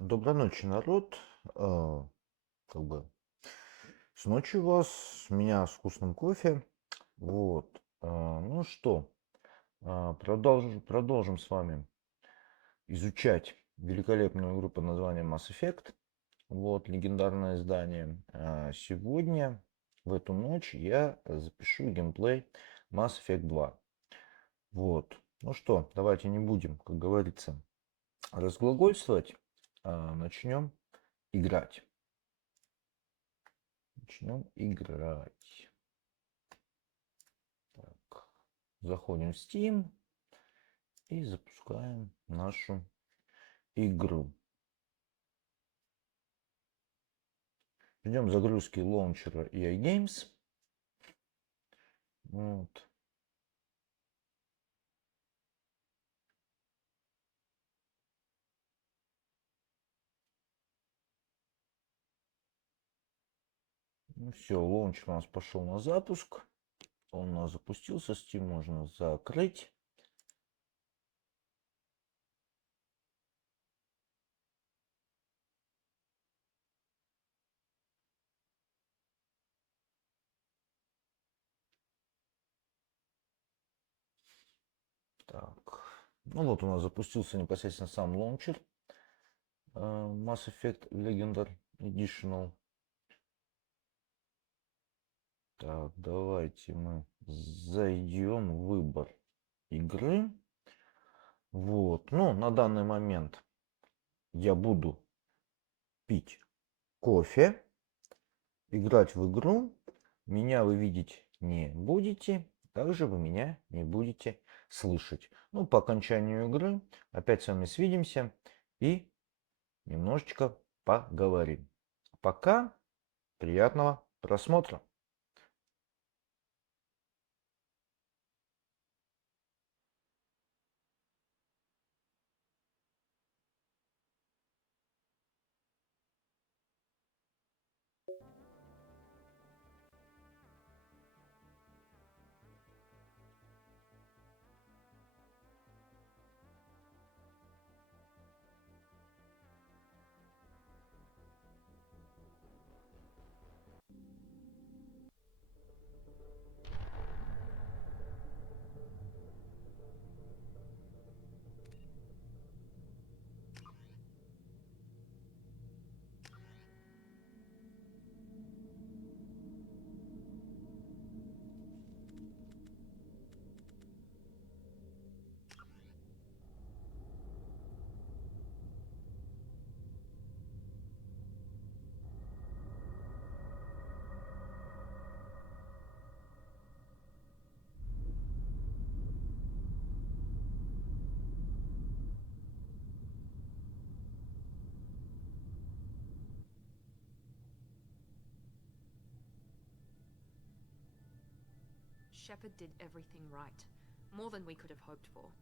Доброй ночи, народ. А, как бы с ночи вас, с меня с вкусным кофе. Вот. Ну что, продолжим с вами изучать великолепную игру под названием Mass Effect. Вот, легендарное издание. Сегодня, в эту ночь, я запишу геймплей Mass Effect 2. Вот. Ну что, давайте не будем, как говорится, разглагольствовать. Начнем играть. Начнем играть. Так. Заходим в Steam и запускаем нашу игру. Ждем загрузки лаунчера EA Games. Вот. Ну все, лаунчер у нас пошел на запуск. Он у нас запустился. Steam можно закрыть. Так. Ну вот у нас запустился непосредственно сам лаунчер. Mass Effect Legendary Editional. Так, давайте мы зайдем в выбор игры. Вот, ну, на данный момент я буду пить кофе, играть в игру. Меня вы видеть не будете, также вы меня не будете слышать. Ну, по окончанию игры опять с вами свидимся и немножечко поговорим. Пока приятного просмотра. Shepard did everything right. More than we could have hoped for.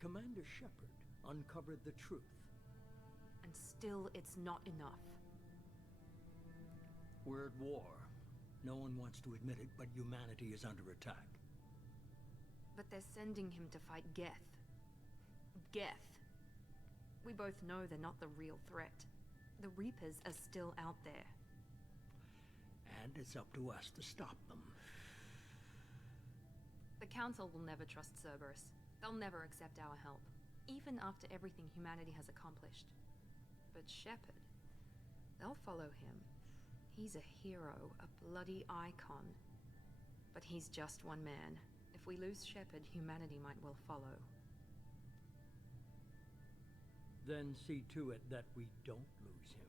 Commander Shepard uncovered the truth. And still, it's not enough. We're at war. No one wants to admit it, but humanity is under attack. But they're sending him to fight Geth. Geth. We both know they're not the real threat. The Reapers are still out there. And it's up to us to stop them. The Council will never trust Cerberus. They'll never accept our help, even after everything humanity has accomplished. But Shepard, they'll follow him. He's a hero, a bloody icon. But he's just one man. If we lose Shepard, humanity might well follow. Then see to it that we don't lose him.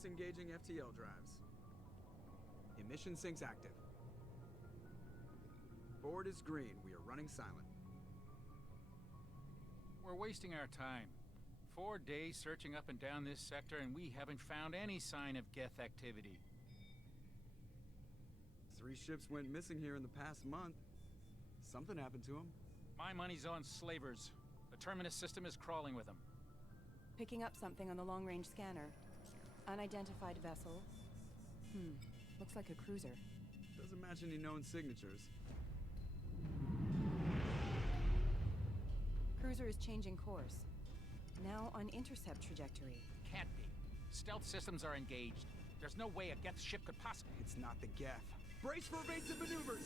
Disengaging FTL drives. Emission sinks active. Board is green. We are running silent. We're wasting our time. 4 days searching up and down this sector, and we haven't found any sign of Geth activity. 3 ships went missing here in the past month. Something happened to them. My money's on slavers. The Terminus system is crawling with them. Picking up something on the long-range scanner. Unidentified vessel. Looks like a cruiser. Doesn't match any known signatures. Cruiser is changing course. Now on intercept trajectory. Can't be. Stealth systems are engaged. There's no way a Geth ship could possibly... It's not the Geth. Brace for evasive maneuvers!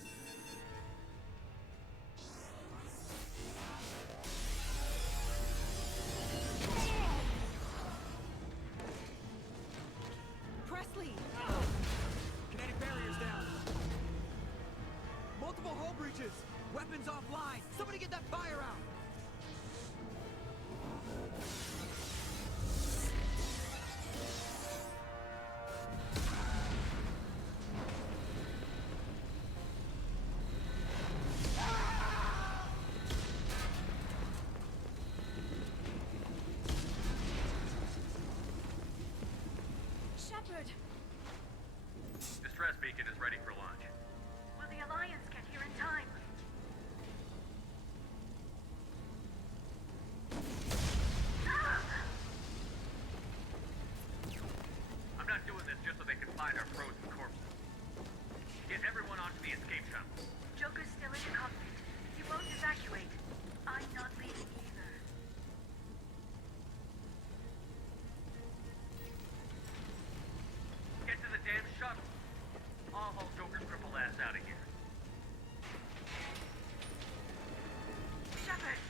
Presley! Kinetic barriers down. Multiple hull breaches. Weapons offline. Somebody get that fire out. Shepard! Distress beacon is ready for launch. Will the Alliance get here in time? I'm not doing this just so they can find our frozen corpses. Get everyone onto the escape shuttle. Joker's still in the cockpit. He won't evacuate. I'm not leaving either. Get to the damn shuttle. I'll haul Joker's crippled ass out of here. Shepard!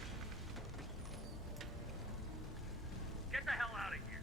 Get the hell out of here.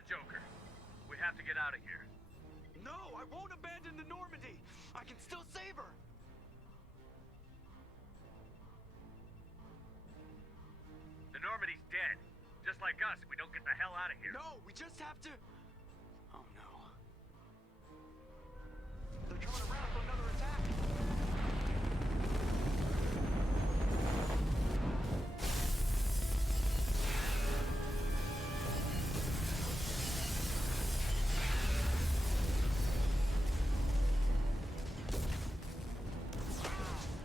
on, Joker. We have to get out of here. No, I won't abandon the Normandy. I can still save her. The Normandy's dead. Just like us, we don't get the hell out of here. No, we just have to... Oh no. They're coming around for another attack.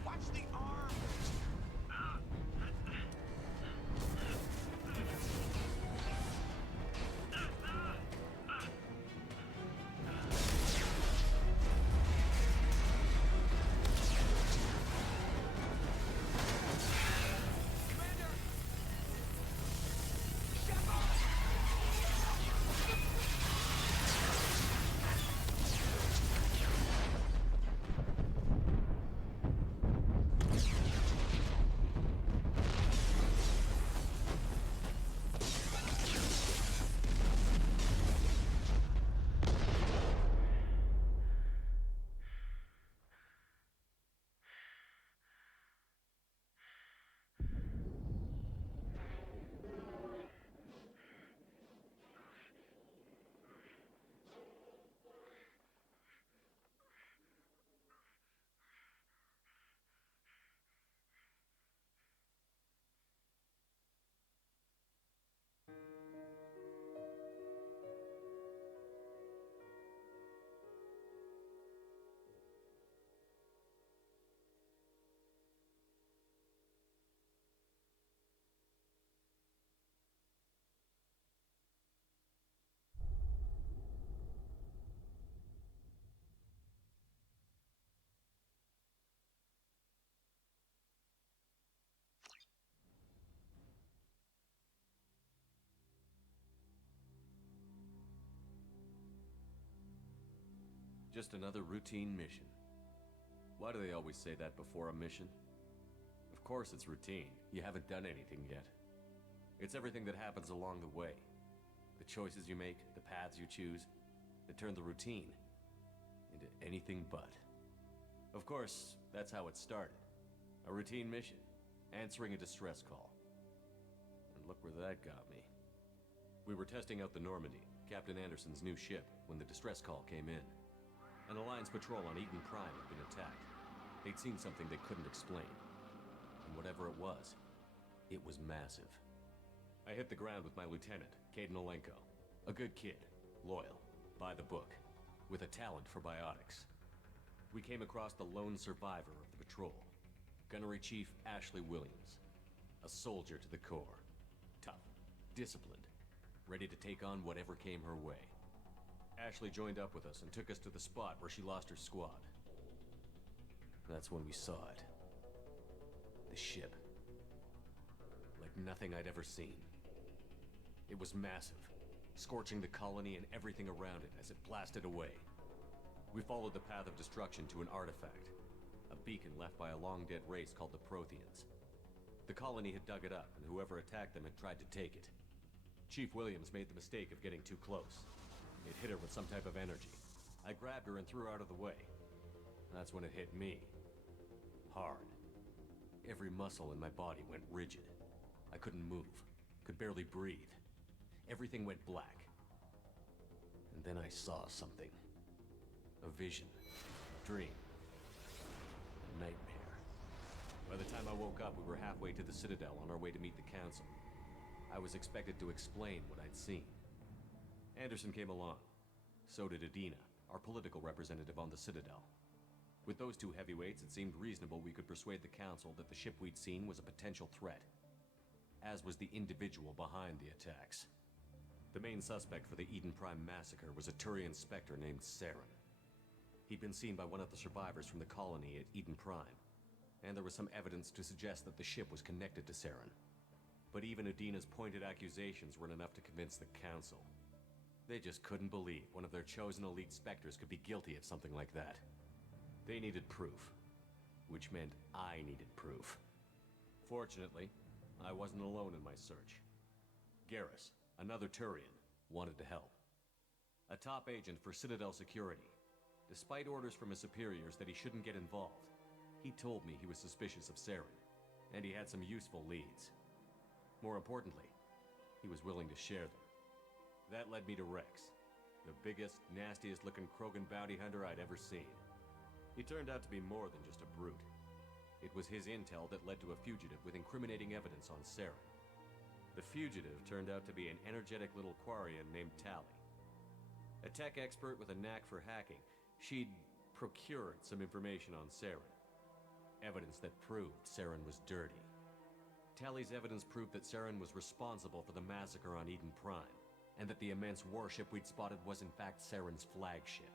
Watch the arm. Just another routine mission. Why do they always say that before a mission? Of course it's routine. You haven't done anything yet. It's everything that happens along the way. The choices you make, the paths you choose, that turn the routine into anything but. Of course, that's how it started. A routine mission, answering a distress call. And look where that got me. We were testing out the Normandy, Captain Anderson's new ship, when the distress call came in. An Alliance patrol on Eden Prime had been attacked. They'd seen something they couldn't explain. And whatever it was massive. I hit the ground with my lieutenant, Caden Olenko. A good kid, loyal, by the book, with a talent for biotics. We came across the lone survivor of the patrol, Gunnery Chief Ashley Williams. A soldier to the core. Tough, disciplined, ready to take on whatever came her way. Ashley joined up with us and took us to the spot where she lost her squad. That's when we saw it. The ship. Like nothing I'd ever seen. It was massive, scorching the colony and everything around it as it blasted away. We followed the path of destruction to an artifact, a beacon left by a long-dead race called the Protheans. The colony had dug it up, and whoever attacked them had tried to take it. Chief Williams made the mistake of getting too close. It hit her with some type of energy. I grabbed her and threw her out of the way. That's when it hit me. Hard. Every muscle in my body went rigid. I couldn't move, could barely breathe. Everything went black. And then I saw something. A vision. A dream. A nightmare. By the time I woke up, we were halfway to the Citadel on our way to meet the Council. I was expected to explain what I'd seen. Anderson came along. So did Adina, our political representative on the Citadel. With those two heavyweights, it seemed reasonable we could persuade the Council that the ship we'd seen was a potential threat. As was the individual behind the attacks. The main suspect for the Eden Prime massacre was a Turian Spectre named Saren. He'd been seen by one of the survivors from the colony at Eden Prime, and there was some evidence to suggest that the ship was connected to Saren. But even Adina's pointed accusations weren't enough to convince the Council. They just couldn't believe one of their chosen elite Spectres could be guilty of something like that. They needed proof, which meant I needed proof. Fortunately, I wasn't alone in my search. Garrus, another Turian, wanted to help. A top agent for Citadel Security. Despite orders from his superiors that he shouldn't get involved, he told me he was suspicious of Saren, and he had some useful leads. More importantly, he was willing to share them. That led me to Rex, the biggest, nastiest looking Krogan bounty hunter I'd ever seen. He turned out to be more than just a brute. It was his intel that led to a fugitive with incriminating evidence on Saren. The fugitive turned out to be an energetic little Quarian named Tally. A tech expert with a knack for hacking, she'd procured some information on Saren. Evidence that proved Saren was dirty. Tally's evidence proved that Saren was responsible for the massacre on Eden Prime, and that the immense warship we'd spotted was in fact Saren's flagship.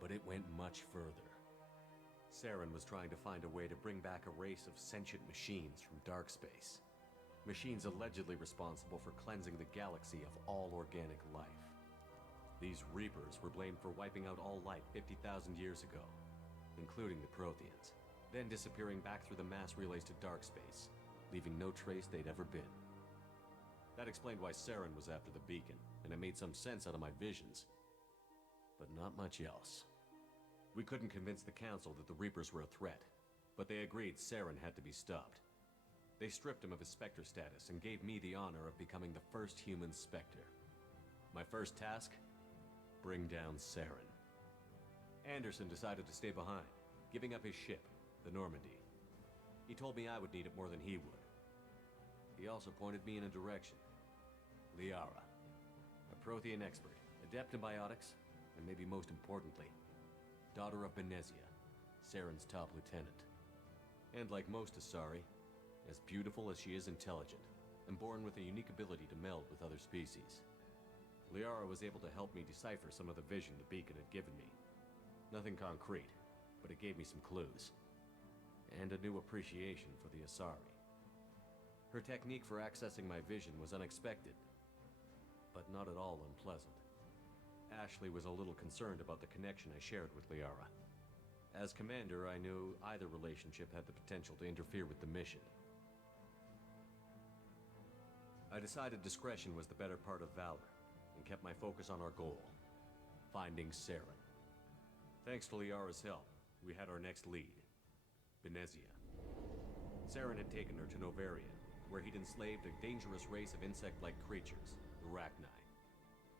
But it went much further. Saren was trying to find a way to bring back a race of sentient machines from dark space. Machines allegedly responsible for cleansing the galaxy of all organic life. These Reapers were blamed for wiping out all life 50,000 years ago, including the Protheans, then disappearing back through the mass relays to dark space, leaving no trace they'd ever been. That explained why Saren was after the beacon, and it made some sense out of my visions. But not much else. We couldn't convince the Council that the Reapers were a threat, but they agreed Saren had to be stopped. They stripped him of his Spectre status and gave me the honor of becoming the first human Spectre. My first task? Bring down Saren. Anderson decided to stay behind, giving up his ship, the Normandy. He told me I would need it more than he would. He also pointed me in a direction. Liara, a Prothean expert, adept in biotics, and maybe most importantly, daughter of Benezia, Saren's top lieutenant. And like most Asari, as beautiful as she is intelligent, and born with a unique ability to meld with other species. Liara was able to help me decipher some of the vision the beacon had given me. Nothing concrete, but it gave me some clues. And a new appreciation for the Asari. Her technique for accessing my vision was unexpected, but not at all unpleasant. Ashley was a little concerned about the connection I shared with Liara. As commander, I knew either relationship had the potential to interfere with the mission. I decided discretion was the better part of valor, and kept my focus on our goal, finding Saren. Thanks to Liara's help, we had our next lead, Benezia. Saren had taken her to Novaria, where he'd enslaved a dangerous race of insect-like creatures, the Rachni.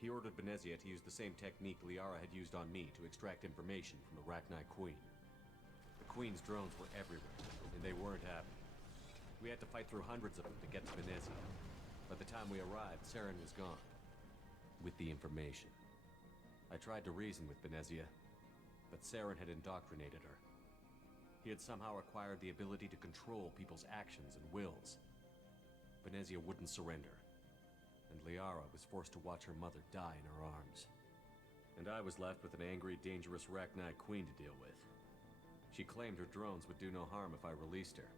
He ordered Benezia to use the same technique Liara had used on me to extract information from the Rachni Queen. The Queen's drones were everywhere, and they weren't happy. We had to fight through hundreds of them to get to Benezia. By the time we arrived, Saren was gone. With the information. I tried to reason with Benezia, but Saren had indoctrinated her. He had somehow acquired the ability to control people's actions and wills. Benezia wouldn't surrender, and Liara was forced to watch her mother die in her arms. And I was left with an angry, dangerous Rachni Queen to deal with. She claimed her drones would do no harm if I released her.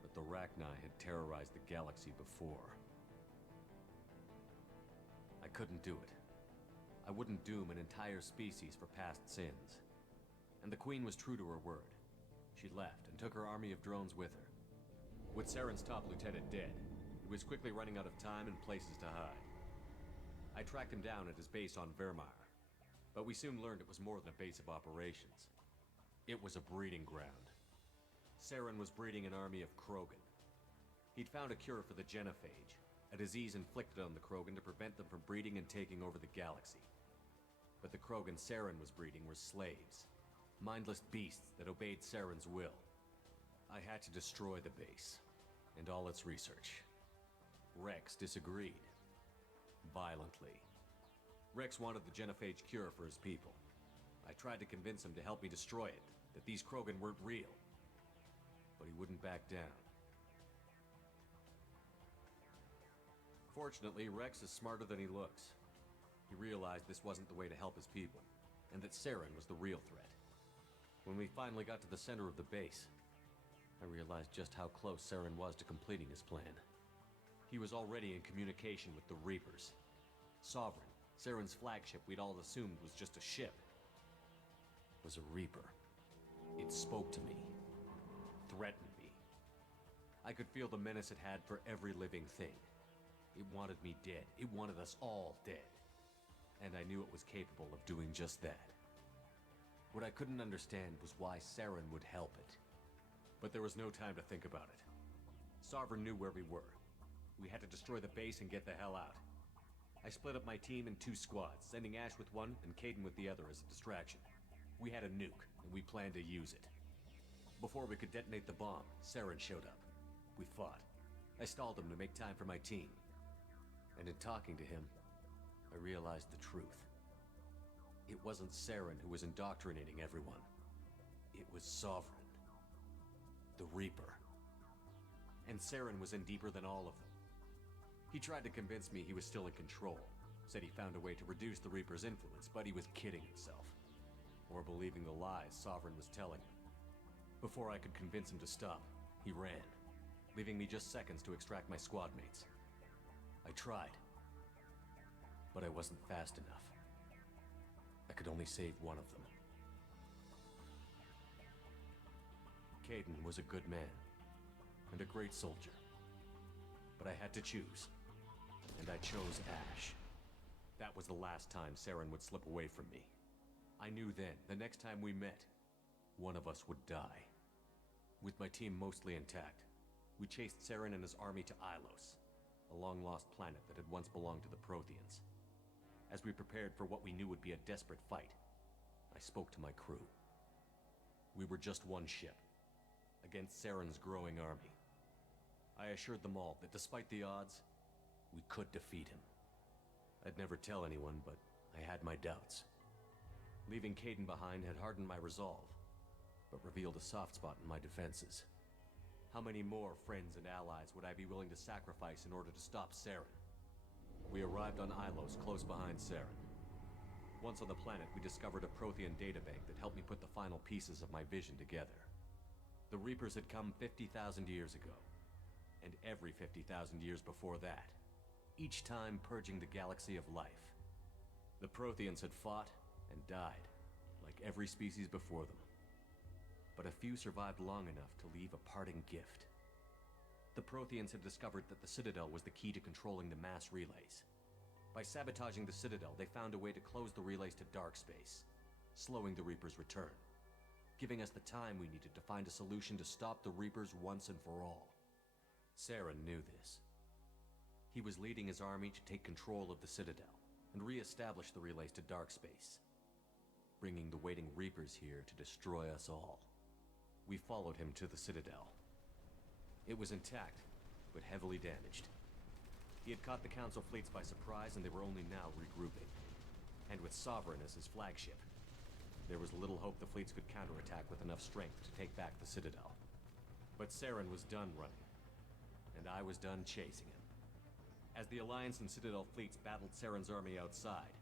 But the Rachni had terrorized the galaxy before. I couldn't do it. I wouldn't doom an entire species for past sins. And the Queen was true to her word. She left and took her army of drones with her. With Saren's top lieutenant dead, he was quickly running out of time and places to hide. I tracked him down at his base on Vermeer, but we soon learned it was more than a base of operations. It was a breeding ground. Saren was breeding an army of Krogan. He'd found a cure for the genophage, a disease inflicted on the Krogan to prevent them from breeding and taking over the galaxy. But the Krogan Saren was breeding were slaves, mindless beasts that obeyed Saren's will. I had to destroy the base, and all its research. Rex disagreed. Violently. Rex wanted the genophage cure for his people. I tried to convince him to help me destroy it, that these Krogan weren't real. But he wouldn't back down. Fortunately, Rex is smarter than he looks. He realized this wasn't the way to help his people, and that Saren was the real threat. When we finally got to the center of the base, I realized just how close Saren was to completing his plan. He was already in communication with the Reapers. Sovereign, Saren's flagship we'd all assumed was just a ship, was a Reaper. It spoke to me, threatened me. I could feel the menace it had for every living thing. It wanted me dead. It wanted us all dead. And I knew it was capable of doing just that. What I couldn't understand was why Saren would help it. But there was no time to think about it. Sovereign knew where we were. We had to destroy the base and get the hell out. I split up my team in 2 squads, sending Ash with one and Caden with the other as a distraction. We had a nuke, and we planned to use it. Before we could detonate the bomb, Saren showed up. We fought. I stalled him to make time for my team. And in talking to him, I realized the truth. It wasn't Saren who was indoctrinating everyone. It was Sovereign. The Reaper. And Saren was in deeper than all of them. He tried to convince me he was still in control. Said he found a way to reduce the Reaper's influence, but he was kidding himself. Or believing the lies Sovereign was telling him. Before I could convince him to stop, he ran, leaving me just seconds to extract my squad mates. I tried, but I wasn't fast enough. I could only save one of them. Caden was a good man, and a great soldier. But I had to choose, and I chose Ash. That was the last time Saren would slip away from me. I knew then, the next time we met, one of us would die. With my team mostly intact, we chased Saren and his army to Ilos, a long-lost planet that had once belonged to the Protheans. As we prepared for what we knew would be a desperate fight, I spoke to my crew. We were just one ship, against Saren's growing army. I assured them all that despite the odds, we could defeat him. I'd never tell anyone, but I had my doubts. Leaving Caden behind had hardened my resolve, but revealed a soft spot in my defenses. How many more friends and allies would I be willing to sacrifice in order to stop Saren? We arrived on Ilos, close behind Saren. Once on the planet, we discovered a Prothean databank that helped me put the final pieces of my vision together. The Reapers had come 50,000 years ago, and every 50,000 years before that, each time purging the galaxy of life. The Protheans had fought and died, like every species before them. But a few survived long enough to leave a parting gift. The Protheans had discovered that the Citadel was the key to controlling the mass relays. By sabotaging the Citadel, they found a way to close the relays to dark space, slowing the Reapers' return, giving us the time we needed to find a solution to stop the Reapers once and for all. Saren knew this. He was leading his army to take control of the Citadel and re-establish the relays to dark space, bringing the waiting Reapers here to destroy us all. We followed him to the Citadel. It was intact, but heavily damaged. He had caught the Council fleets by surprise, and they were only now regrouping. And with Sovereign as his flagship, there was little hope the fleets could counterattack with enough strength to take back the Citadel. But Saren was done running, and I was done chasing him. As the Alliance and Citadel fleets battled Saren's army outside,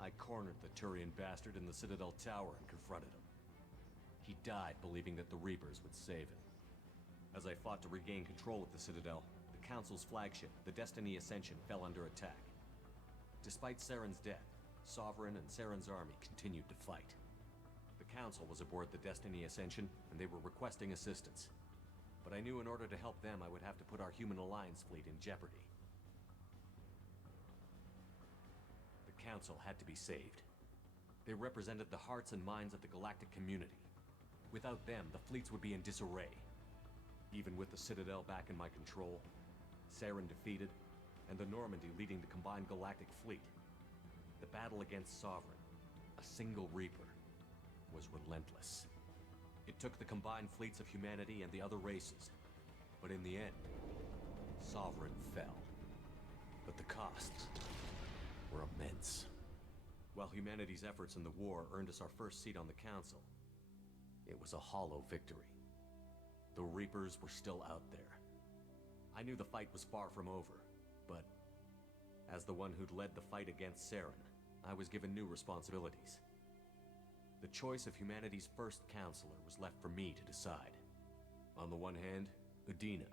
I cornered the Turian bastard in the Citadel tower and confronted him. He died believing that the Reapers would save him. As I fought to regain control of the Citadel, the Council's flagship, the Destiny Ascension, fell under attack. Despite Saren's death, Sovereign and Saren's army continued to fight. The Council was aboard the Destiny Ascension, and they were requesting assistance. But I knew in order to help them, I would have to put our human alliance fleet in jeopardy. The Council had to be saved. They represented the hearts and minds of the galactic community. Without them, the fleets would be in disarray. Even with the Citadel back in my control, Saren defeated, and the Normandy leading the combined galactic fleet, the battle against Sovereign, a single Reaper, was relentless. It took the combined fleets of humanity and the other races, but in the end, Sovereign fell. But the costs were immense. While humanity's efforts in the war earned us our first seat on the Council, it was a hollow victory. The Reapers were still out there. I knew the fight was far from over, but as the one who'd led the fight against Saren, I was given new responsibilities. The choice of humanity's first counselor was left for me to decide. On the one hand, Udina,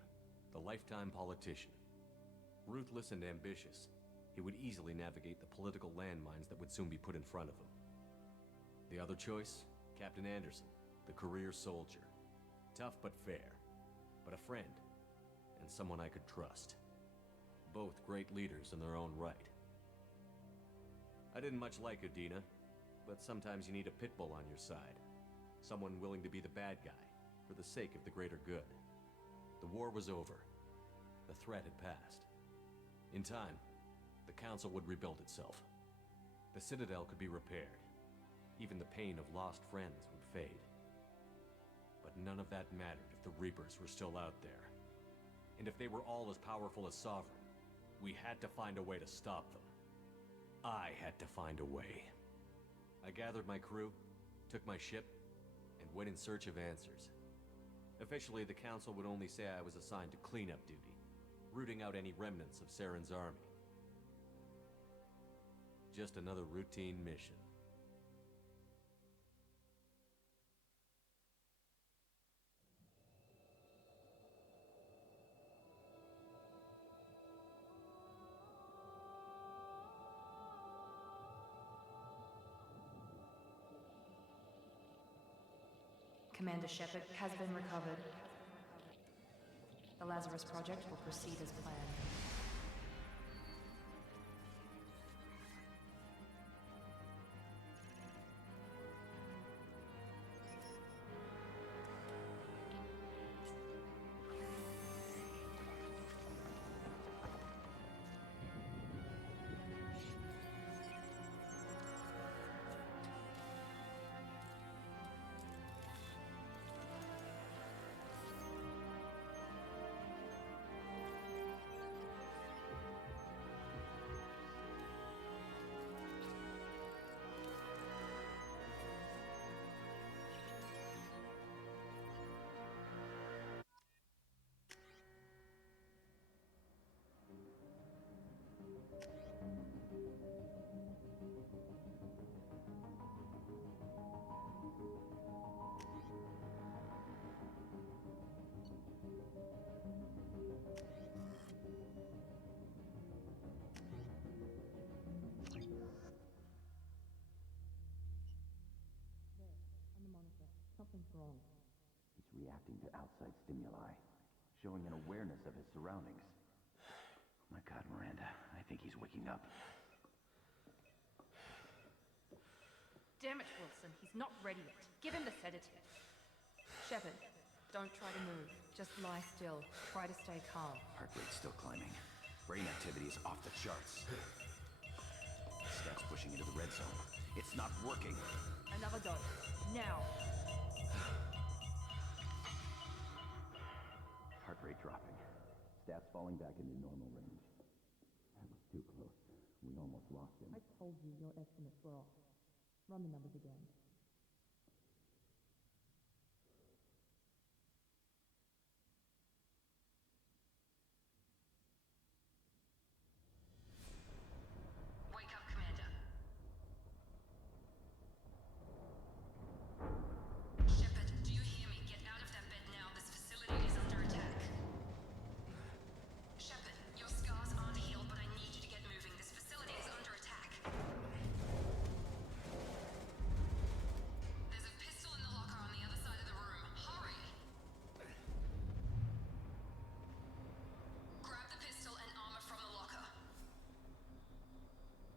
the lifetime politician. Ruthless and ambitious, he would easily navigate the political landmines that would soon be put in front of him. The other choice, Captain Anderson, the career soldier. Tough but fair, but a friend, and someone I could trust. both great leaders in their own right. I didn't much like Udina, but sometimes you need a pit bull on your side. Someone willing to be the bad guy, for the sake of the greater good. The war was over. The threat had passed. In time, the Council would rebuild itself. The Citadel could be repaired. Even the pain of lost friends would fade. But none of that mattered if the Reapers were still out there. And if they were all as powerful as Sovereign, we had to find a way to stop them. I had to find a way. I gathered my crew, took my ship, and went in search of answers. Officially, the Council would only say I was assigned to cleanup duty, rooting out any remnants of Saren's army. Just another routine mission. Commander Shepard has been recovered. The Lazarus Project will proceed as planned. Something's wrong. He's reacting to outside stimuli, showing an awareness of his surroundings. Oh my God, Miranda, I think he's waking up. Damn it, Wilson. He's not ready yet. Give him the sedative. Shepard, don't try to move. Just lie still. Try to stay calm. Heart rate's still climbing. Brain activity is off the charts. Steps pushing into the red zone. It's not working. Another dose. Now. Heart rate dropping. Stats falling back into normal range. That was too close. We almost lost him. I told you your estimates were off. Run the numbers again. Wake up, Commander. Shepard, do you hear me? Get out of that bed now. This facility is under attack. Shepard, your scars aren't healed, but I need you to get moving. This facility is under attack. There's a pistol in the locker on the other side of the room. Hurry! Grab the pistol and armor from the locker.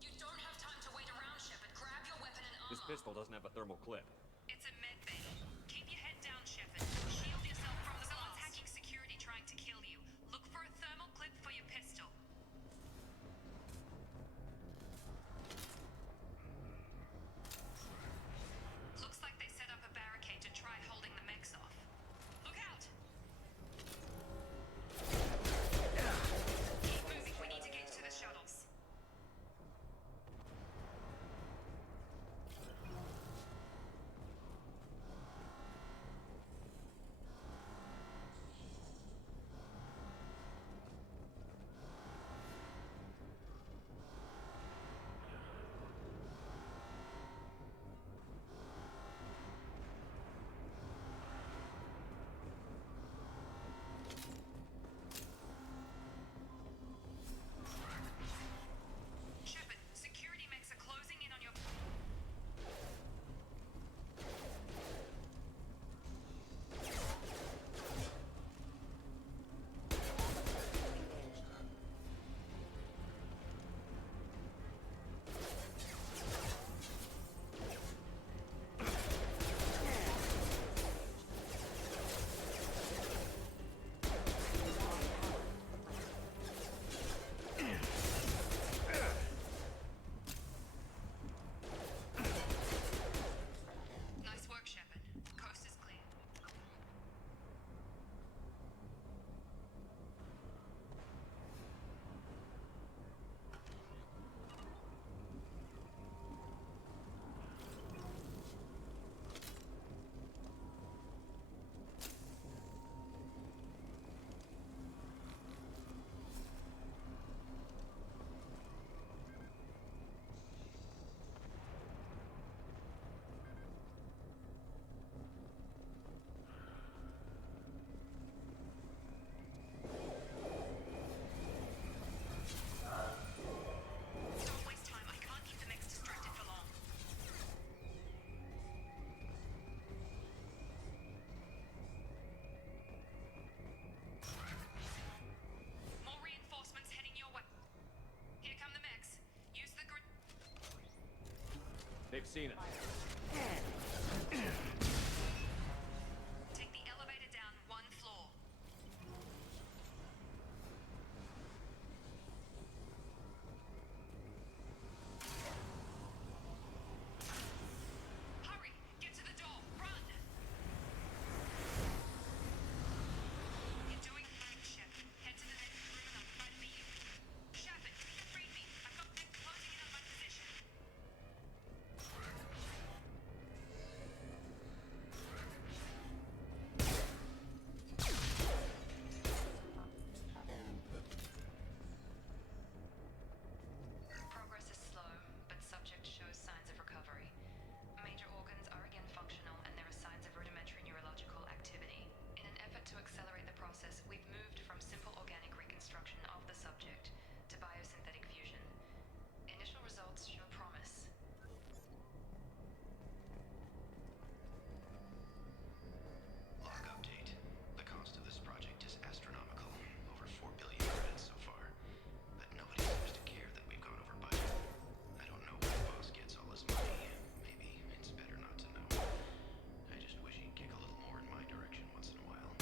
You don't have time to wait around, Shepard. Grab your weapon and armor. This pistol doesn't have a thermal clip. It's a med bay. Keep your head down, Shepard. Shield yourself from the Someone's hacking security trying to kill you. Look for a thermal clip for your pistol. Looks like they set up a barricade to try holding the mechs off. Look out! Keep moving. We need to get to the shuttles. seen it. Take the elevator down one floor. Hurry! Get to the door! Run! You're doing fine, Shep. Head to the next room and I'll try to meet you. Shepard, read me. I've got men closing in on my position. Progress is slow, but subject shows signs of recovery. Major organs are again functional, and there are signs of rudimentary neurological activity. In an effort to accelerate the process, we've moved from simple organic reconstruction of the subject to biosynthetic fusion. Initial results show promise. Log update. The cost of this project is astronomical. Over 4 billion credits so far. But nobody seems to care that we've gone over budget. I don't know where the boss gets all his money. Maybe it's better not to know. I just wish he'd kick a little more in my direction once in a while.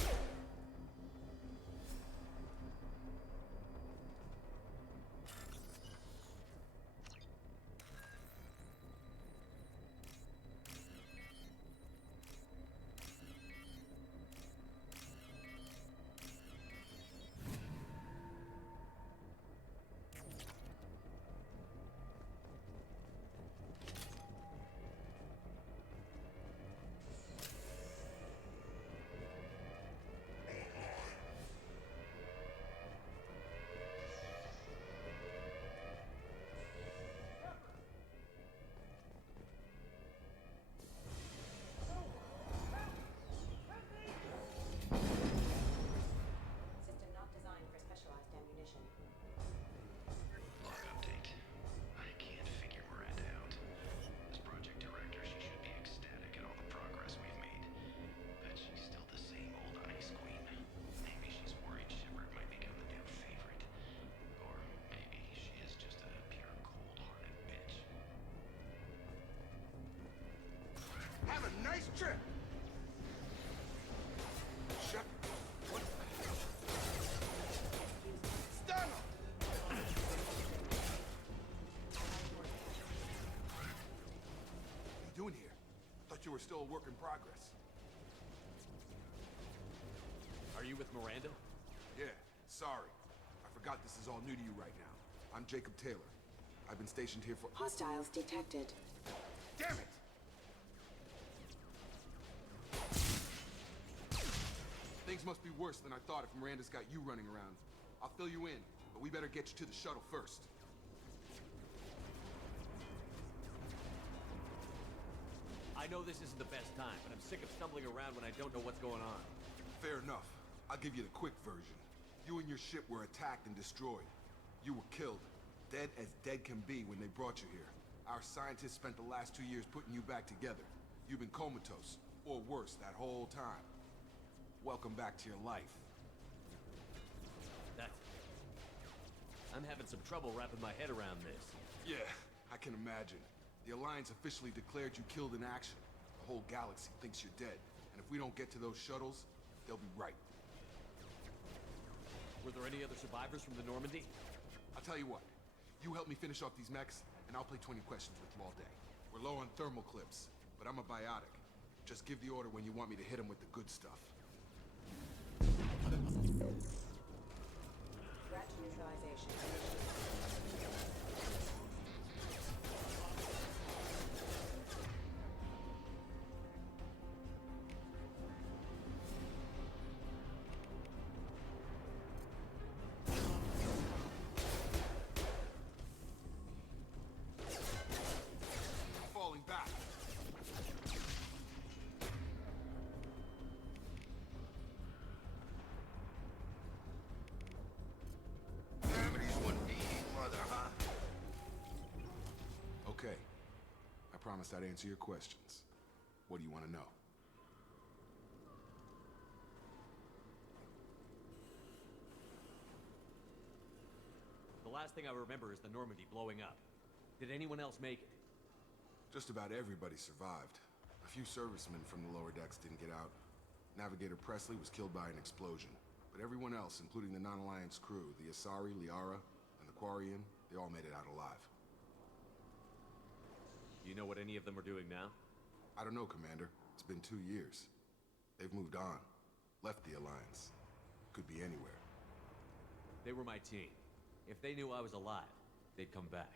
System not designed for specialized ammunition. Log update. I can't figure Miranda out. As project director, she should be ecstatic at all the progress we've made. But she's still the same old ice queen. Maybe she's worried Shepard might become the new favorite. Or maybe she is just a pure cold-hearted bitch. Have a nice trip! Shut... What? Stun him! What are you doing here? Thought you were still a work in progress. Are you with Miranda? Yeah, sorry. I forgot this is all new to you right now. I'm Jacob Taylor. I've been stationed here for... Hostiles detected. Damn it! Things must be worse than I thought if Miranda's got you running around. I'll fill you in, but we better get you to the shuttle first. I know this isn't the best time, but I'm sick of stumbling around when I don't know what's going on. Fair enough. I'll give you the quick version. You and your ship were attacked and destroyed. You were killed. Dead as dead can be when they brought you here. Our scientists spent the last 2 years putting you back together. You've been comatose, or worse, that whole time. Welcome back to your life. That's... I'm having some trouble wrapping my head around this. Yeah, I can imagine. The Alliance officially declared you killed in action. The whole galaxy thinks you're dead. And if we don't get to those shuttles, they'll be right. Were there any other survivors from the Normandy? I'll tell you what. You help me finish off these mechs, and I'll play 20 questions with you all day. We're low on thermal clips, but I'm a biotic. Just give the order when you want me to hit them with the good stuff. Threat neutralization. Falling back. Okay. I promised I'd answer your questions. What do you want to know? The last thing I remember is the Normandy blowing up. Did anyone else make it? Just about everybody survived. A few servicemen from the lower decks didn't get out. Navigator Presley was killed by an explosion. But everyone else, including the non-Alliance crew, the Asari, Liara, and the Quarian, they all made it out alive. Do you know what any of them are doing now? I don't know, Commander. It's been 2 years. They've moved on. Left the Alliance. Could be anywhere. They were my team. If they knew I was alive, they'd come back.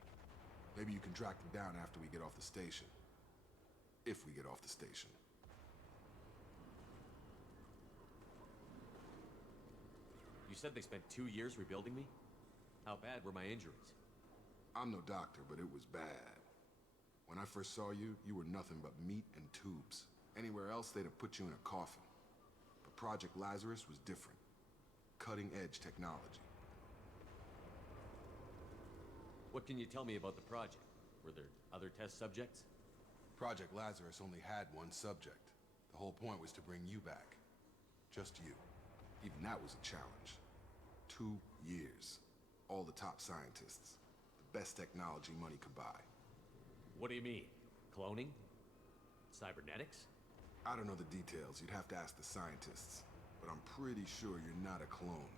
Maybe you can track them down after we get off the station. If we get off the station. You said they spent 2 years rebuilding me? How bad were my injuries? I'm no doctor, but it was bad. When I first saw you, you were nothing but meat and tubes. Anywhere else, they'd have put you in a coffin. But Project Lazarus was different. Cutting-edge technology. What can you tell me about the project? Were there other test subjects? Project Lazarus only had one subject. The whole point was to bring you back. Just you. Even that was a challenge. 2 years. All the top scientists. The best technology money could buy. What do you mean? Cloning? Cybernetics? I don't know the details. You'd have to ask the scientists. But I'm pretty sure you're not a clone.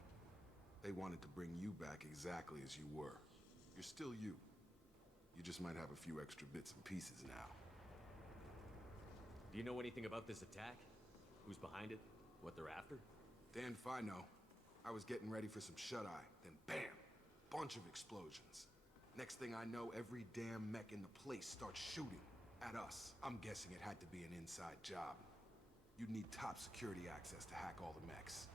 They wanted to bring you back exactly as you were. You're still you. You just might have a few extra bits and pieces now. Do you know anything about this attack? Who's behind it? What they're after? Damned if I know. I was getting ready for some shut-eye, then bam! Bunch of explosions. Next thing I know, every damn mech in the place starts shooting at us. I'm guessing it had to be an inside job. You'd need top security access to hack all the mechs.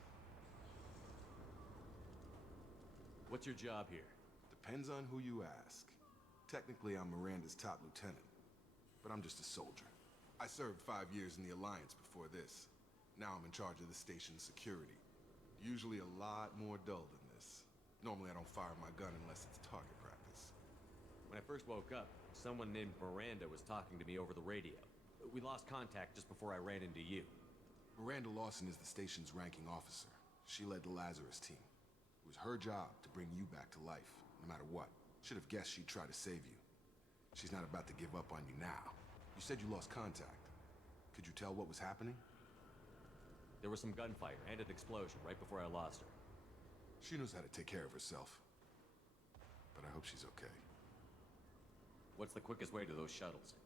What's your job here? Depends on who you ask. Technically, I'm Miranda's top lieutenant, but I'm just a soldier. I served 5 years in the Alliance before this. Now I'm in charge of the station's security. Usually a lot more dull than this. Normally I don't fire my gun unless it's target practice. When I first woke up, someone named Miranda was talking to me over the radio. We lost contact just before I ran into you. Miranda Lawson is the station's ranking officer. She led the Lazarus team. It was her job to bring you back to life, no matter what. Should have guessed she'd try to save you. She's not about to give up on you now. You said you lost contact. Could you tell what was happening? There was some gunfire and an explosion right before I lost her. She knows how to take care of herself. But I hope she's okay. What's the quickest way to those shuttles?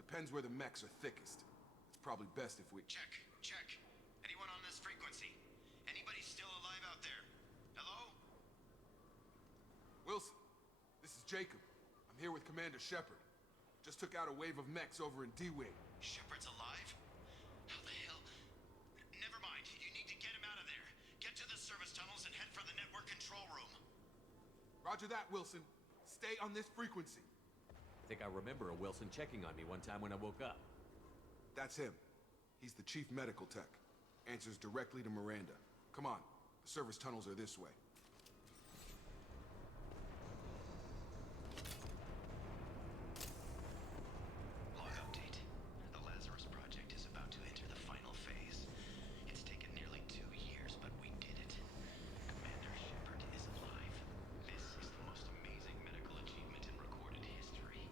Depends where the mechs are thickest. It's probably best if we... Check. Anyone on this frequency? Anybody still alive out there? Hello? Wilson, this is Jacob. I'm here with Commander Shepard. Just took out a wave of mechs over in D-Wing. Shepard's alive? How the hell? Never mind. You need to get him out of there. Get to the service tunnels and head for the network control room. Roger that, Wilson. Stay on this frequency. I think I remember a Wilson checking on me one time when I woke up. That's him. He's the chief medical tech. Answers directly to Miranda. Come on. The service tunnels are this way. Log update. The Lazarus project is about to enter the final phase. It's taken nearly 2 years, but we did it. Commander Shepard is alive. This is the most amazing medical achievement in recorded history.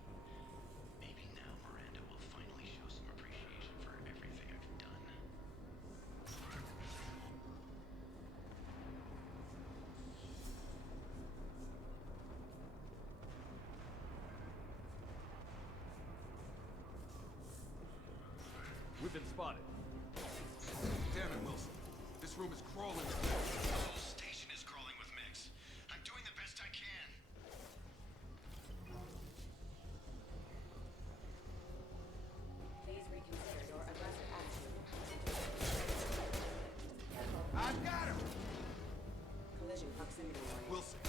Maybe now Miranda will finally show some appreciation for everything I've done. We've been spotted. Damn it, Wilson. This room is crawling. The whole station is crawling with mechs. I'm doing the best I can. Please reconsider your aggressive attitude. I got him! Collision proximity warning. Wilson,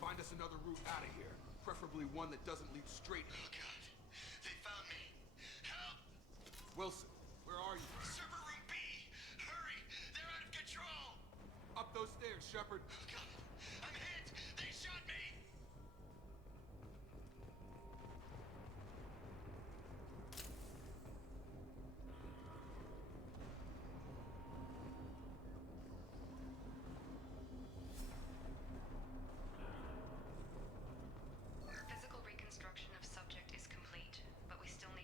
find us another route out of here. Preferably one that doesn't lead straight. Oh God, they found me. Help! Wilson, where are you? Server room B! Hurry! They're out of control! Up those stairs, Shepard. Oh God, I'm hit! They shot me! Physical reconstruction of subject is complete, but we still need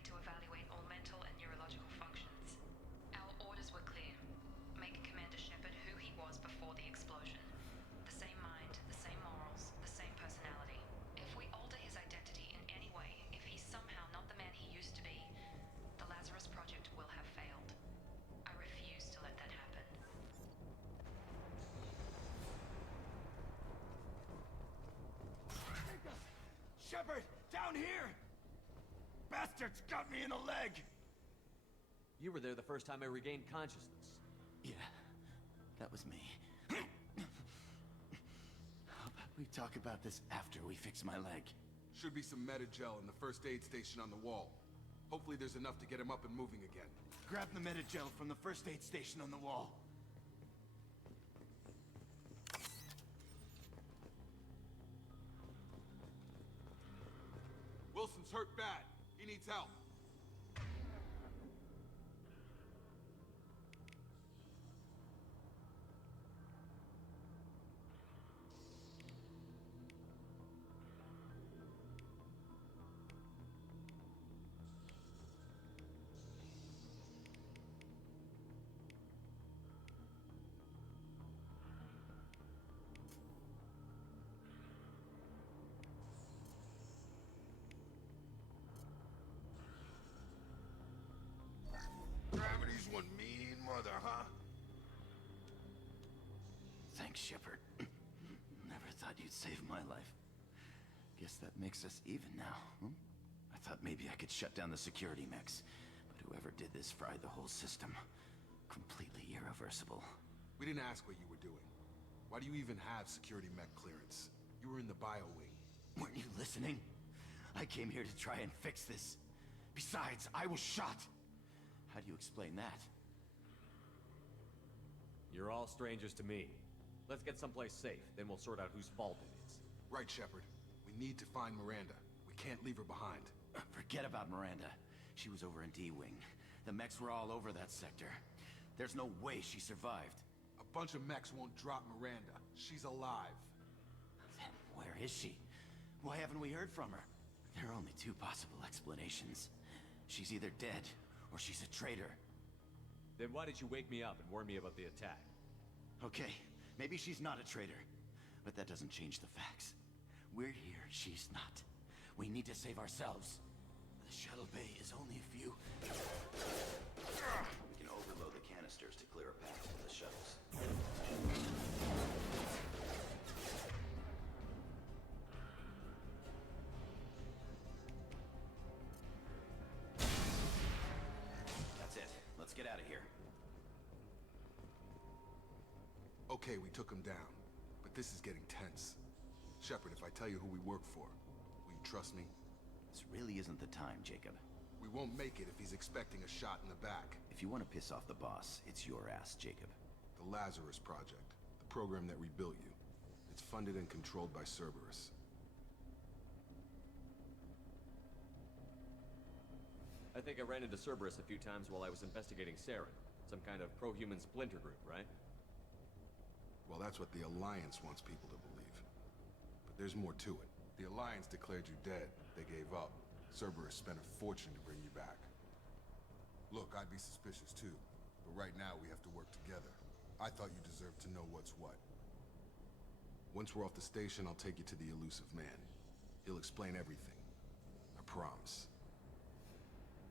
Shepard! Down here! Bastards got me in the leg! You were there the first time I regained consciousness. Yeah, that was me. How about we talk about this after we fix my leg? Should be some medi-gel in the first aid station on the wall. Hopefully there's enough to get him up and moving again. Grab the medi-gel from the first aid station on the wall. Wilson's hurt bad. He needs help. Gravity's one mean mother, huh? Thanks, Shepard. Never thought you'd save my life. Guess that makes us even now, hmm? I thought maybe I could shut down the security mechs, but whoever did this fried the whole system. Completely irreversible. We didn't ask what you were doing. Why do you even have security mech clearance? You were in the bio wing. Weren't you listening? I came here to try and fix this. Besides, I was shot. How do you explain that? You're all strangers to me. Let's get someplace safe, then we'll sort out whose fault it is. Right, Shepard. We need to find Miranda. We can't leave her behind. Forget about Miranda. She was over in D-Wing. The mechs were all over that sector. There's no way she survived. A bunch of mechs won't drop Miranda. She's alive. Then where is she? Why haven't we heard from her? There are only two possible explanations. She's either dead, or she's a traitor. Then why did you wake me up and warn me about the attack? Okay, maybe she's not a traitor, but that doesn't change the facts. We're here, she's not. We need to save ourselves. The shuttle bay is only a few... We can overload the canisters to clear a path to the shuttles. That's it. Let's get out of here. Okay, we took him down, but this is getting tense. Shepard, if I tell you who we work for, will you trust me? This really isn't the time, Jacob. We won't make it if he's expecting a shot in the back. If you want to piss off the boss, it's your ass, Jacob. The Lazarus Project, the program that rebuilt you. It's funded and controlled by Cerberus. I think I ran into Cerberus a few times while I was investigating Saren. Some kind of pro-human splinter group, right? Well, that's what the Alliance wants people to believe. But there's more to it. The Alliance declared you dead. They gave up. Cerberus spent a fortune to bring you back. Look, I'd be suspicious too. But right now, we have to work together. I thought you deserved to know what's what. Once we're off the station, I'll take you to the elusive man. He'll explain everything. I promise.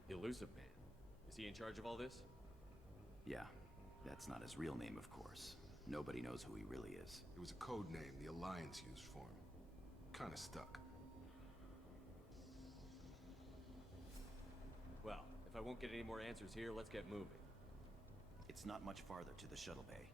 Elusive Man? Is he in charge of all this? Yeah, that's not his real name, of course. Nobody knows who he really is. It was a code name the Alliance used for him. Kinda stuck. Well, if I won't get any more answers here, let's get moving. It's not much farther to the shuttle bay.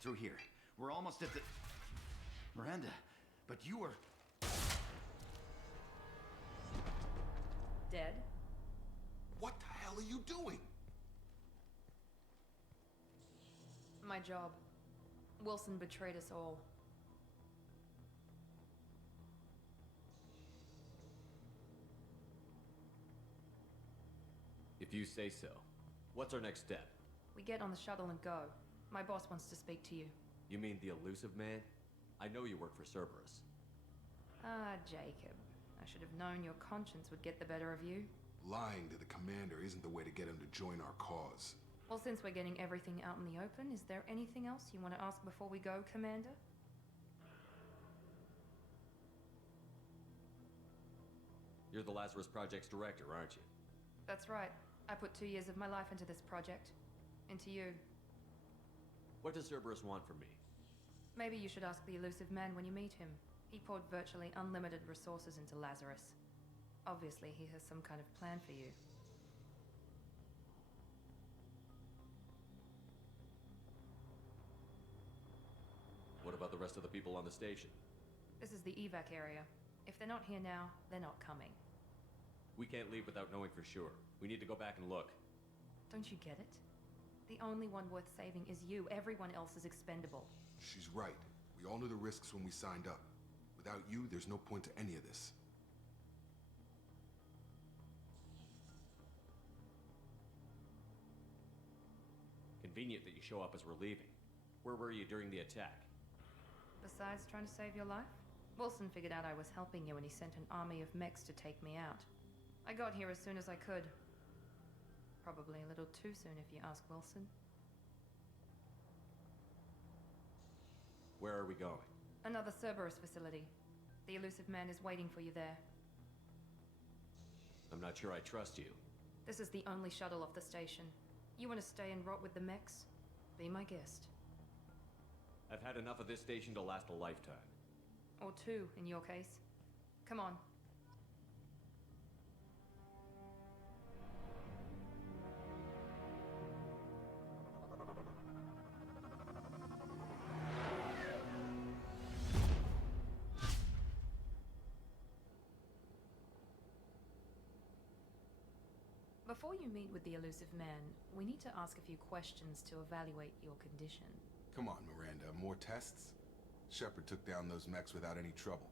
Through here. We're almost at the... Miranda, but you were... Dead? What the hell are you doing? My job. Wilson betrayed us all. If you say so. What's our next step? We get on the shuttle and go. My boss wants to speak to you. You mean the elusive man? I know you work for Cerberus. Ah, Jacob. I should have known your conscience would get the better of you. Lying to the commander isn't the way to get him to join our cause. Well, since we're getting everything out in the open, is there anything else you want to ask before we go, Commander? You're the Lazarus Project's director, aren't you? That's right. I put 2 years of my life into this project. Into you. What does Cerberus want from me? Maybe you should ask the elusive man when you meet him. He poured virtually unlimited resources into Lazarus. Obviously, he has some kind of plan for you. What about the rest of the people on the station? This is the evac area. If they're not here now, they're not coming. We can't leave without knowing for sure. We need to go back and look. Don't you get it? The only one worth saving is you. Everyone else is expendable. She's right. We all knew the risks when we signed up. Without you, there's no point to any of this. Convenient that you show up as we're leaving. Where were you during the attack? Besides trying to save your life, Wilson figured out I was helping you and he sent an army of mechs to take me out. I got here as soon as I could. Probably a little too soon if you ask Wilson. Where are we going? Another Cerberus facility. The elusive man is waiting for you there. I'm not sure I trust you. This is the only shuttle off the station. You want to stay and rot with the mechs? Be my guest. I've had enough of this station to last a lifetime. Or two, in your case. Come on. Before you meet with the elusive man, we need to ask a few questions to evaluate your condition. Come on, Miranda. More tests? Shepard took down those mechs without any trouble.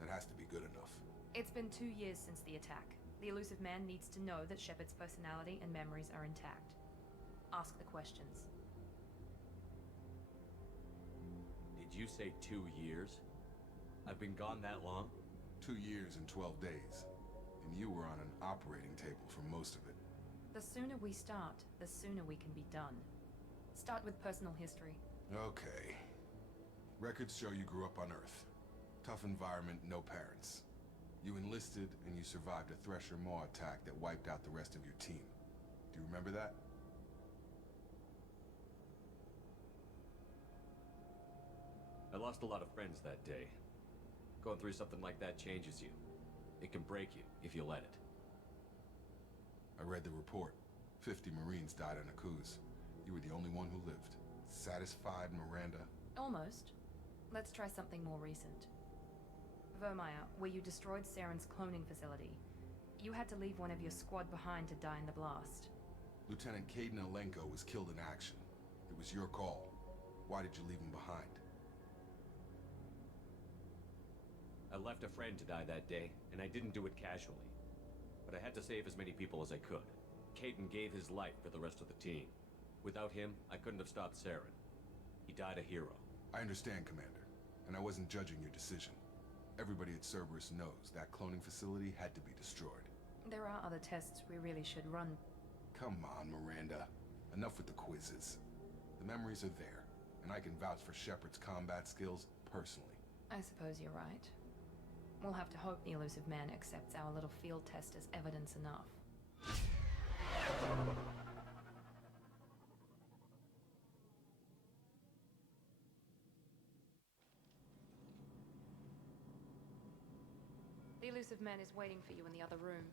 That has to be good enough. It's been 2 years since the attack. The elusive man needs to know that Shepard's personality and memories are intact. Ask the questions. Did you say 2 years? I've been gone that long? 2 years and 12 days. And you were on an operating table for most of it. The sooner we start, the sooner we can be done. Start with personal history. Okay. Records show you grew up on Earth. Tough environment, no parents. You enlisted and you survived a Thresher Maw attack that wiped out the rest of your team. Do you remember that? I lost a lot of friends that day. Going through something like that changes you. It can break you if you let it. I read the report. 50 Marines died on a cruise. You were the only one who lived. Satisfied, Miranda? Almost. Let's try something more recent. Vermeer, where you destroyed Saren's cloning facility. You had to leave one of your squad behind to die in the blast. Lieutenant Caden Alenko was killed in action. It was your call. Why did you leave him behind? I left a friend to die that day, and I didn't do it casually. But I had to save as many people as I could. Caden gave his life for the rest of the team. Without him, I couldn't have stopped Saren. He died a hero. I understand, Commander. And I wasn't judging your decision. Everybody at Cerberus knows that cloning facility had to be destroyed. There are other tests we really should run. Come on, Miranda. Enough with the quizzes. The memories are there, and I can vouch for Shepard's combat skills personally. I suppose you're right. We'll have to hope the elusive man accepts our little field test as evidence enough. The elusive man is waiting for you in the other room.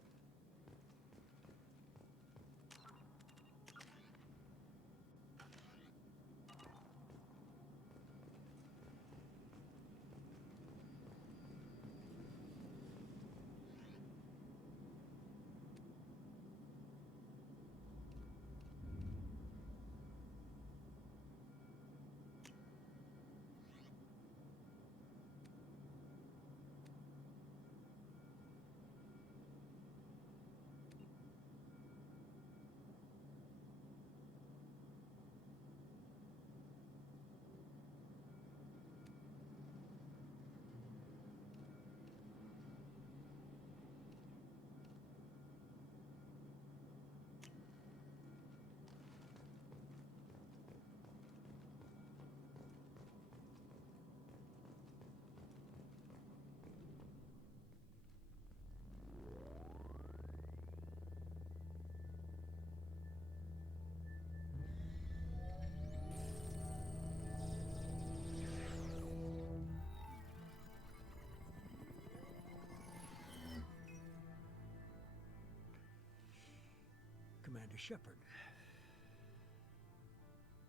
Shepard.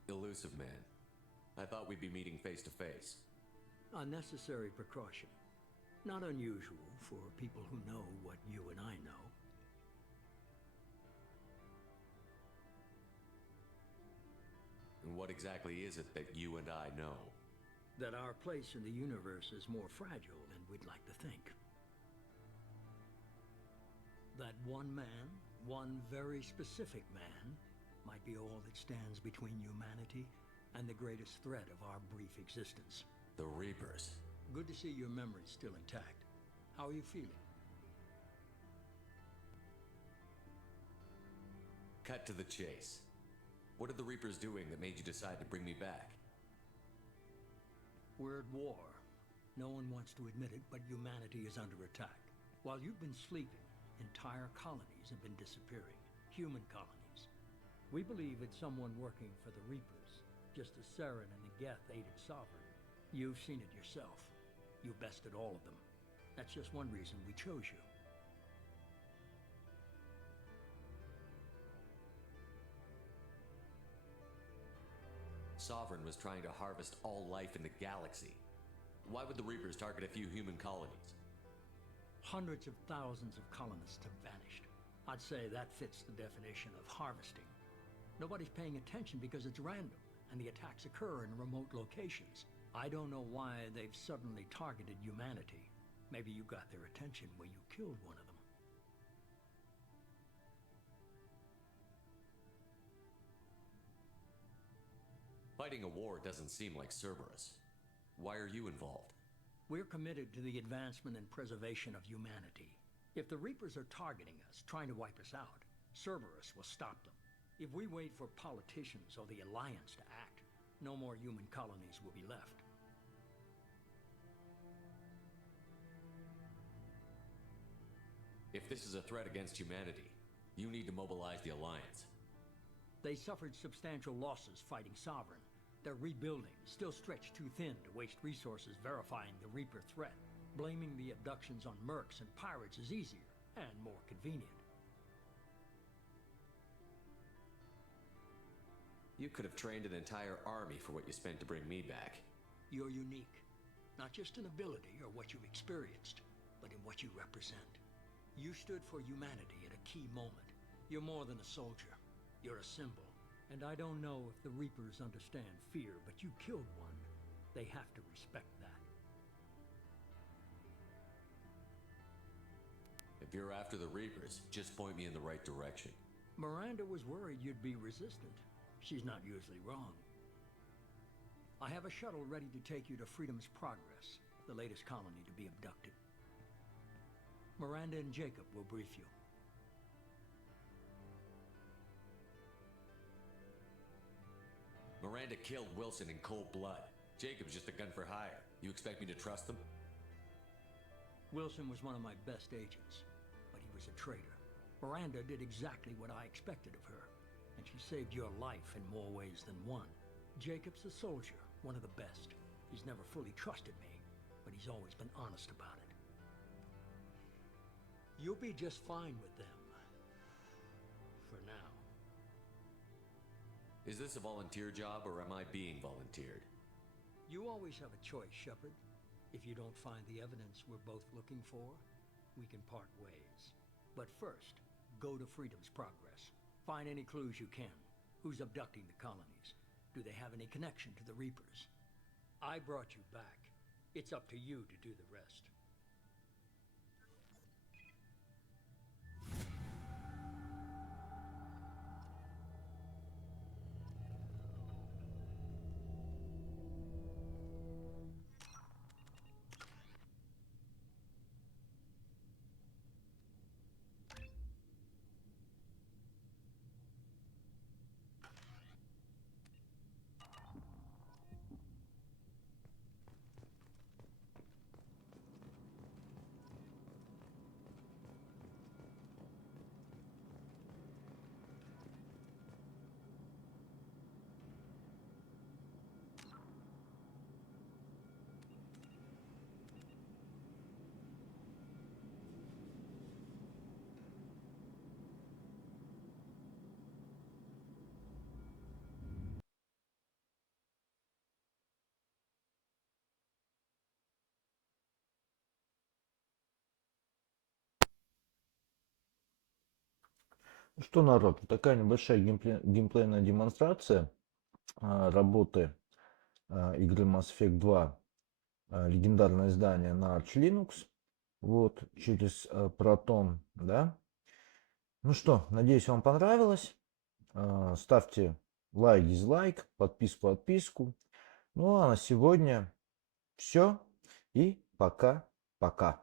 Elusive man. I thought we'd be meeting face to face. A necessary precaution. Not unusual for people who know what you and I know. And what exactly is it that you and I know? That our place in the universe is more fragile than we'd like to think. That one man, one very specific man, might be all that stands between humanity and the greatest threat of our brief existence. The Reapers. Good to see your memory's still intact. How are you feeling? Cut to the chase. What are the Reapers doing that made you decide to bring me back? We're at war. No one wants to admit it, but humanity is under attack. While you've been sleeping, entire colonies have been disappearing. Human colonies. We believe it's someone working for the Reapers, just as Saren and the Geth aided Sovereign. You've seen it yourself. You bested all of them. That's just one reason we chose you. Sovereign was trying to harvest all life in the galaxy. Why would the Reapers target a few human colonies? Hundreds of thousands of colonists have vanished. I'd say that fits the definition of harvesting. Nobody's paying attention because it's random, and the attacks occur in remote locations. I don't know why they've suddenly targeted humanity. Maybe you got their attention when you killed one of them. Fighting a war doesn't seem like Cerberus. Why are you involved? We're committed to the advancement and preservation of humanity. If the Reapers are targeting us, trying to wipe us out, Cerberus will stop them. If we wait for politicians or the Alliance to act, no more human colonies will be left. If this is a threat against humanity, you need to mobilize the Alliance. They suffered substantial losses fighting Sovereign. They're rebuilding, still stretched too thin to waste resources verifying the Reaper threat. Blaming the abductions on mercs and pirates is easier and more convenient. You could have trained an entire army for what you spent to bring me back. You're unique, not just in ability or what you've experienced, but in what you represent. You stood for humanity at a key moment. You're more than a soldier. You're a symbol. And I don't know if the Reapers understand fear, but you killed one. They have to respect that. If you're after the Reapers, just point me in the right direction. Miranda was worried you'd be resistant. She's not usually wrong. I have a shuttle ready to take you to Freedom's Progress, the latest colony to be abducted. Miranda and Jacob will brief you. Miranda killed Wilson in cold blood. Jacob's just a gun for hire. You expect me to trust them? Wilson was one of my best agents, but he was a traitor. Miranda did exactly what I expected of her, and she saved your life in more ways than one. Jacob's a soldier, one of the best. He's never fully trusted me, but he's always been honest about it. You'll be just fine with them. For now. Is this a volunteer job, or am I being volunteered? You always have a choice, Shepard. If you don't find the evidence we're both looking for, we can part ways. But first, go to Freedom's Progress. Find any clues you can. Who's abducting the colonies? Do they have any connection to the Reapers? I brought you back. It's up to you to do the rest. Ну что, народ, такая небольшая геймплейная демонстрация работы игры Mass Effect 2, легендарное издание на Arch Linux, вот, через Proton, да. Ну что, надеюсь, вам понравилось. Ставьте лайк, дизлайк, подписку. Ну а на сегодня все и пока-пока.